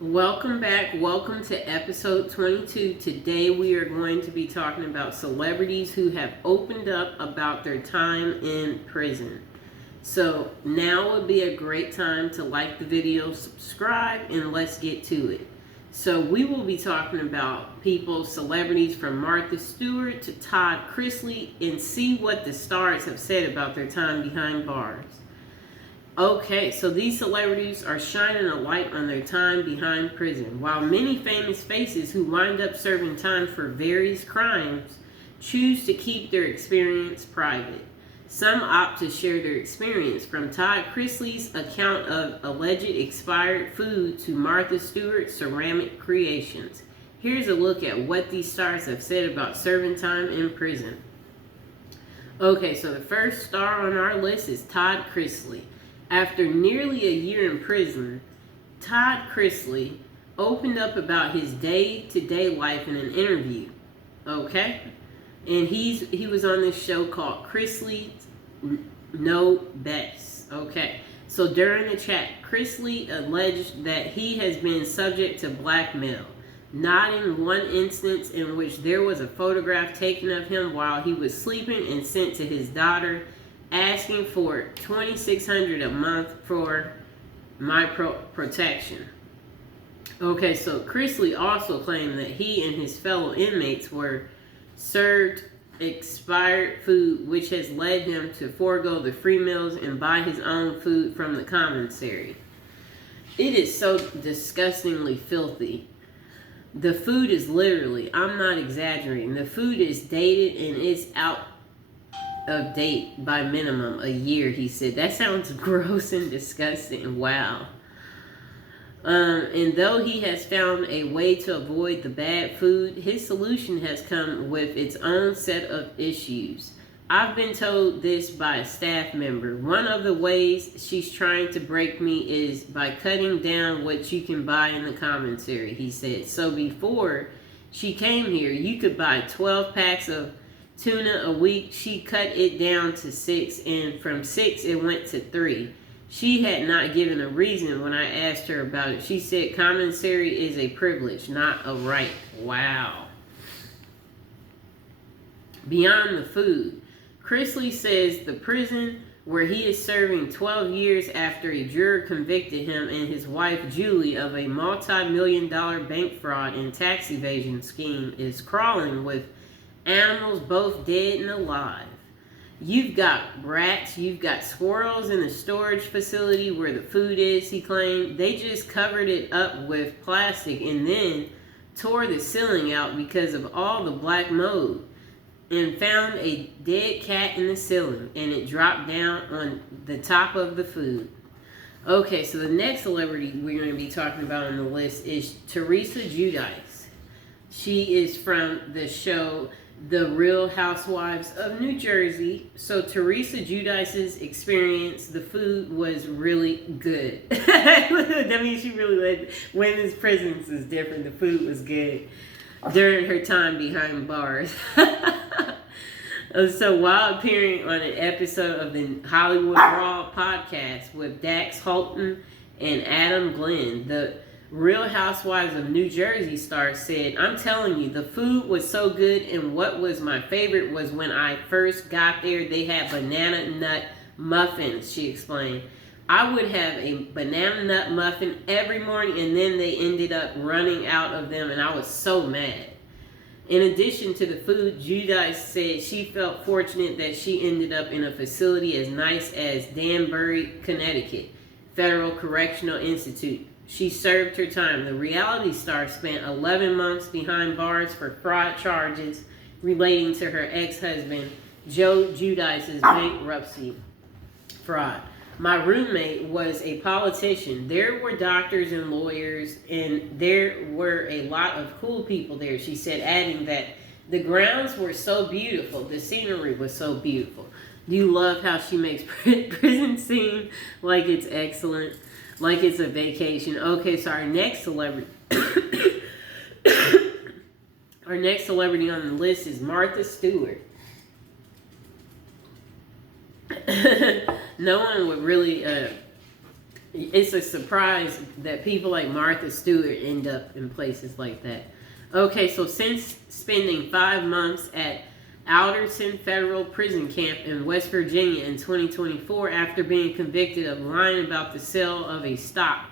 Welcome back. Welcome to episode 22. Today we are going to be talking about celebrities who have opened up about their time in prison. So now would be a great time to like the video, subscribe, and let's get to it. So we will be talking about people, celebrities from Martha Stewart to Todd Chrisley, and see what the stars have said about their time behind bars. Okay, so these celebrities are shining a light on their time behind prison. While many famous faces who wind up serving time for various crimes choose to keep their experience private, some opt to share their experience, from Todd Chrisley's account of alleged expired food to Martha Stewart's ceramic creations. Here's a look at what these stars have said about serving time in prison. Okay, so the first star on our list is Todd Chrisley. After nearly a year in prison, Todd Chrisley opened up about his day-to-day life in an interview. Okay? And he was on this show called Chrisley Know Best. Okay? So during the chat, Chrisley alleged that he has been subject to blackmail, not in one instance in which there was a photograph taken of him while he was sleeping and sent to his daughter, asking for $2,600 a month for my protection. Okay, so Chrisley also claimed that he and his fellow inmates were served expired food, which has led him to forego the free meals and buy his own food from the commissary. It is so disgustingly filthy. The food is literally, I'm not exaggerating, the food is dated and it's out of date by minimum a year, he said. That sounds gross and disgusting. Wow. And though he has found a way to avoid the bad food, his solution has come with its own set of issues. I've been told this by a staff member. One of the ways she's trying to break me is by cutting down what you can buy in the commissary, he said. So before she came here, you could buy 12 packs of tuna a week. She cut it down to 6, and from 6 it went to 3. She had not given a reason when I asked her about it. She said commissary is a privilege, not a right. Wow. Beyond the food, Chrisley says the prison where he is serving 12 years after a juror convicted him and his wife Julie of a multi-million-dollar bank fraud and tax evasion scheme is crawling with animals both dead and alive. You've got rats, you've got squirrels in the storage facility where the food is, he claimed. They just covered it up with plastic and then tore the ceiling out because of all the black mold, and found a dead cat in the ceiling, and it dropped down on the top of the food. Okay, so the next celebrity we're going to be talking about on the list is Teresa Giudice. She is from the show The Real Housewives of New Jersey. So Teresa Giudice's experience, the food was really good. That means she really let women's prisons is different. The food was good during her time behind bars. So while appearing on an episode of the Hollywood Raw podcast with Dax Holton and Adam Glenn, the Real Housewives of New Jersey star said, "I'm telling you, the food was so good, and what was my favorite was when I first got there, they had banana nut muffins," she explained. "I would have a banana nut muffin every morning, and then they ended up running out of them, and I was so mad." In addition to the food, Giudice said she felt fortunate that she ended up in a facility as nice as Danbury, Connecticut Federal Correctional Institute. She served her time. The reality star spent 11 months behind bars for fraud charges relating to her ex-husband, Joe Giudice's bankruptcy fraud. "My roommate was a politician. There were doctors and lawyers, and there were a lot of cool people there," she said, adding that the grounds were so beautiful. The scenery was so beautiful. Do you love how she makes prison seem like it's excellent? Like it's a vacation. Okay, so our next celebrity our next celebrity on the list is Martha Stewart. No one would really It's a surprise that people like Martha Stewart end up in places like that. Okay, so since spending 5 months at Alderson Federal Prison Camp in West Virginia in 2024 after being convicted of lying about the sale of a stock,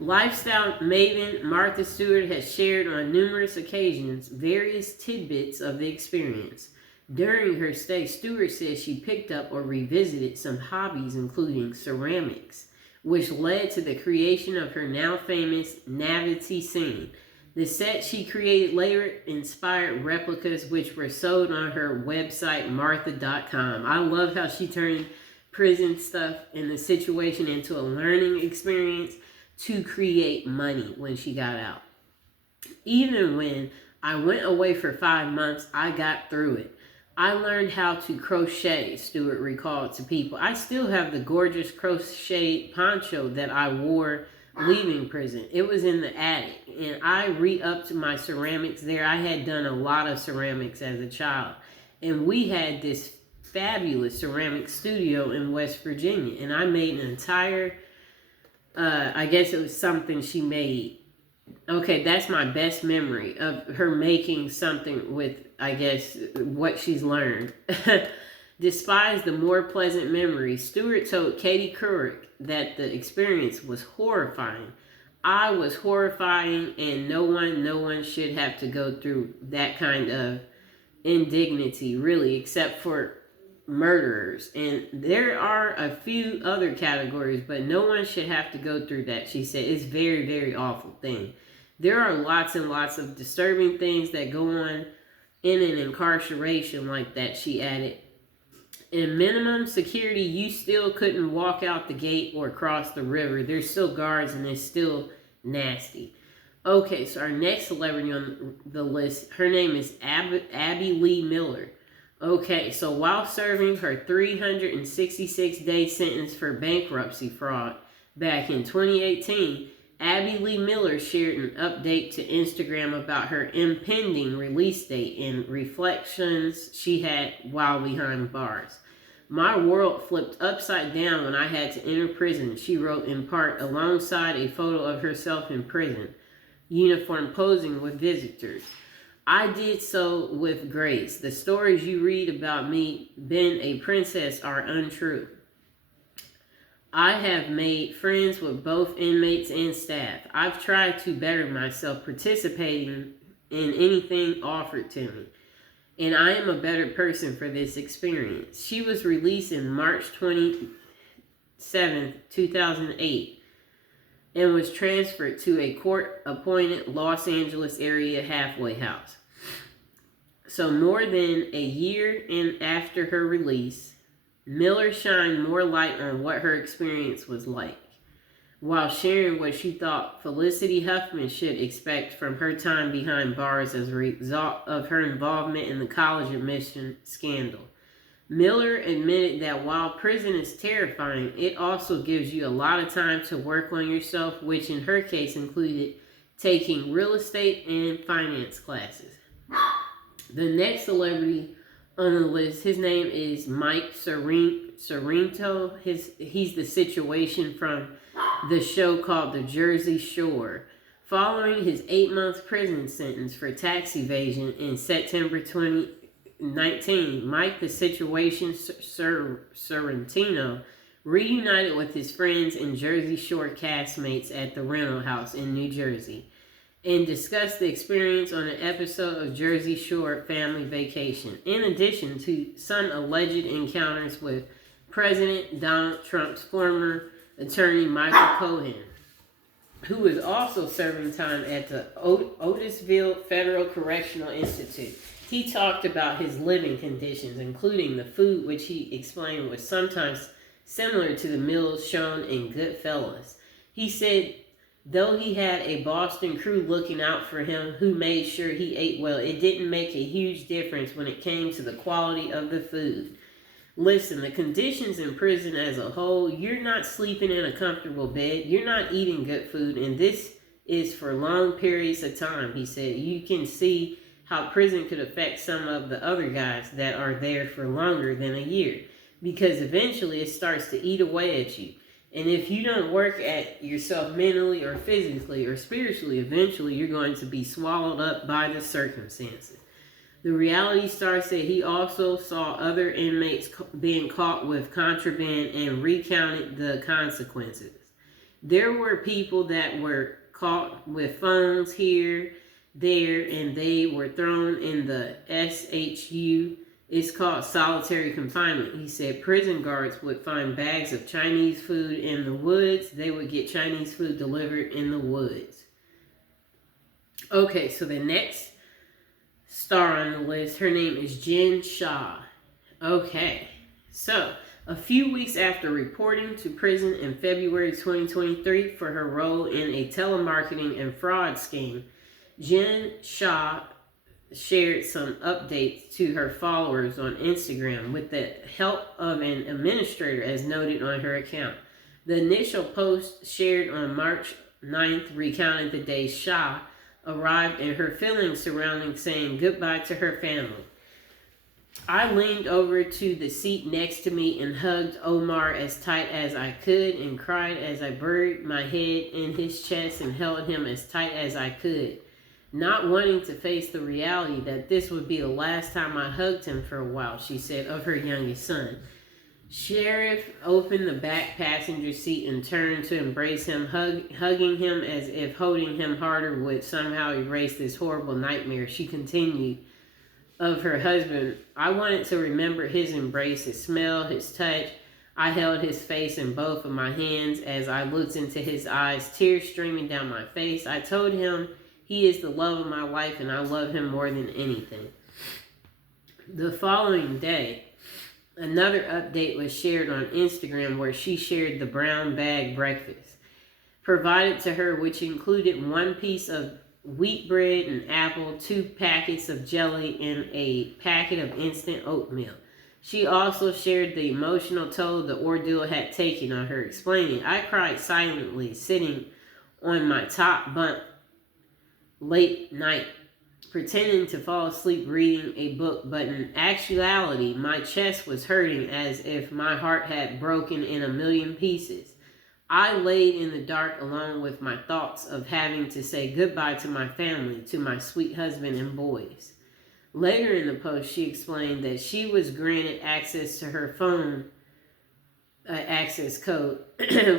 lifestyle maven Martha Stewart has shared on numerous occasions various tidbits of the experience. During her stay, Stewart says she picked up or revisited some hobbies including ceramics, which led to the creation of her now famous nativity scene. The set she created later inspired replicas which were sold on her website martha.com. I love how she turned prison stuff and the situation into a learning experience to create money when she got out. Even when I went away for 5 months, I got through it. I learned how to crochet, Stewart recalled to people. I still have the gorgeous crocheted poncho that I wore leaving prison. It was in the attic, and I re-upped my ceramics there. I had done a lot of ceramics as a child, and we had this fabulous ceramic studio in West Virginia, and I made an entire, I guess it was something she made. Okay, that's my best memory of her making something with, I guess, what she's learned. Despite the more pleasant memories, Stewart told Katie Couric that the experience was horrifying. I was horrifying, and no one should have to go through that kind of indignity, really, except for murderers. And there are a few other categories, but no one should have to go through that, she said. It's very, very awful thing. There are lots and lots of disturbing things that go on in an incarceration like that, she added. In minimum security, you still couldn't walk out the gate or cross the river. There's still guards, and it's still nasty. Okay, so our next celebrity on the list, her name is Abby Lee Miller. Okay, so while serving her 366-day sentence for bankruptcy fraud back in 2018, Abby Lee Miller shared an update to Instagram about her impending release date and reflections she had while behind bars. My world flipped upside down when I had to enter prison, she wrote in part alongside a photo of herself in prison uniform posing with visitors. I did so with grace. The stories you read about me being a princess are untrue. I have made friends with both inmates and staff. I've tried to better myself participating in anything offered to me. And I am a better person for this experience. She was released in March 27, 2008, and was transferred to a court-appointed Los Angeles area halfway house. So more than a year in after her release, Miller shined more light on what her experience was like, while sharing what she thought Felicity Huffman should expect from her time behind bars as a result of her involvement in the college admission scandal. Miller admitted that while prison is terrifying, it also gives you a lot of time to work on yourself, which in her case included taking real estate and finance classes. The next celebrity on the list, his name is Mike Sorrento. He's the situation from the show called The Jersey Shore. Following his 8-month prison sentence for tax evasion in September 2019, Mike the Situation Sorrentino reunited with his friends and Jersey Shore castmates at the rental house in New Jersey and discussed the experience on an episode of Jersey Shore Family Vacation, in addition to some alleged encounters with President Donald Trump's former attorney Michael Cohen, who is also serving time at the Otisville Federal Correctional Institute. He talked about his living conditions, including the food, which he explained was sometimes similar to the meals shown in Goodfellas. He said, though he had a Boston crew looking out for him who made sure he ate well, it didn't make a huge difference when it came to the quality of the food. Listen, the conditions in prison as a whole, you're not sleeping in a comfortable bed, you're not eating good food, and this is for long periods of time, he said. You can see how prison could affect some of the other guys that are there for longer than a year, because eventually it starts to eat away at you. And if you don't work at yourself mentally or physically or spiritually, eventually you're going to be swallowed up by the circumstances. The reality star said he also saw other inmates being caught with contraband and recounted the consequences. There were people that were caught with phones here, there, and they were thrown in the SHU. It's called solitary confinement. He said prison guards would find bags of Chinese food in the woods. They would get Chinese food delivered in the woods. Okay, so the next star on the list, her name is Jen Shah. Okay, so a few weeks after reporting to prison in February 2023 for her role in a telemarketing and fraud scheme, Jen Shah shared some updates to her followers on Instagram with the help of an administrator, as noted on her account. The initial post shared on March 9th recounted the day Shah arrived and her feelings surrounding saying goodbye to her family. I leaned over to the seat next to me and hugged Omar as tight as I could and cried as I buried my head in his chest and held him as tight as I could, not wanting to face the reality that this would be the last time I hugged him for a while, she said of her youngest son. Sheriff opened the back passenger seat and turned to embrace him, hugging him as if holding him harder would somehow erase this horrible nightmare. She continued of her husband. I wanted to remember his embrace, his smell, his touch. I held his face in both of my hands as I looked into his eyes, tears streaming down my face. I told him he is the love of my life and I love him more than anything. The following day, another update was shared on Instagram where she shared the brown bag breakfast provided to her, which included 1 piece of wheat bread, an apple, 2 packets of jelly, and a packet of instant oatmeal. She also shared the emotional toll the ordeal had taken on her, explaining, I cried silently, sitting on my top bunk late night, pretending to fall asleep reading a book, but in actuality, my chest was hurting as if my heart had broken in a million pieces. I laid in the dark alone with my thoughts of having to say goodbye to my family, to my sweet husband and boys. Later in the post, she explained that she was granted access to her phone access code,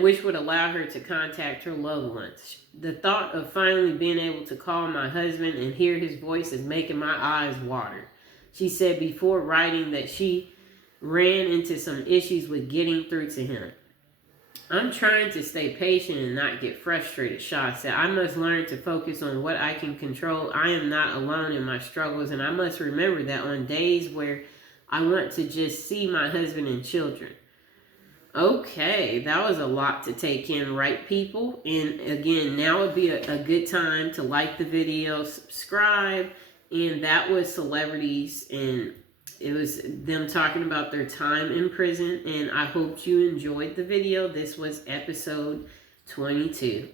which would allow her to contact her loved ones. The thought of finally being able to call my husband and hear his voice is making my eyes water. She said before writing that she ran into some issues with getting through to him. I'm trying to stay patient and not get frustrated, Shaw said. I must learn to focus on what I can control. I am not alone in my struggles, and I must remember that on days where I want to just see my husband and children. Okay, that was a lot to take in, right, people? And again, now would be a good time to like the video, subscribe, and that was celebrities, and it was them talking about their time in prison, and I hope you enjoyed the video. This was episode 22.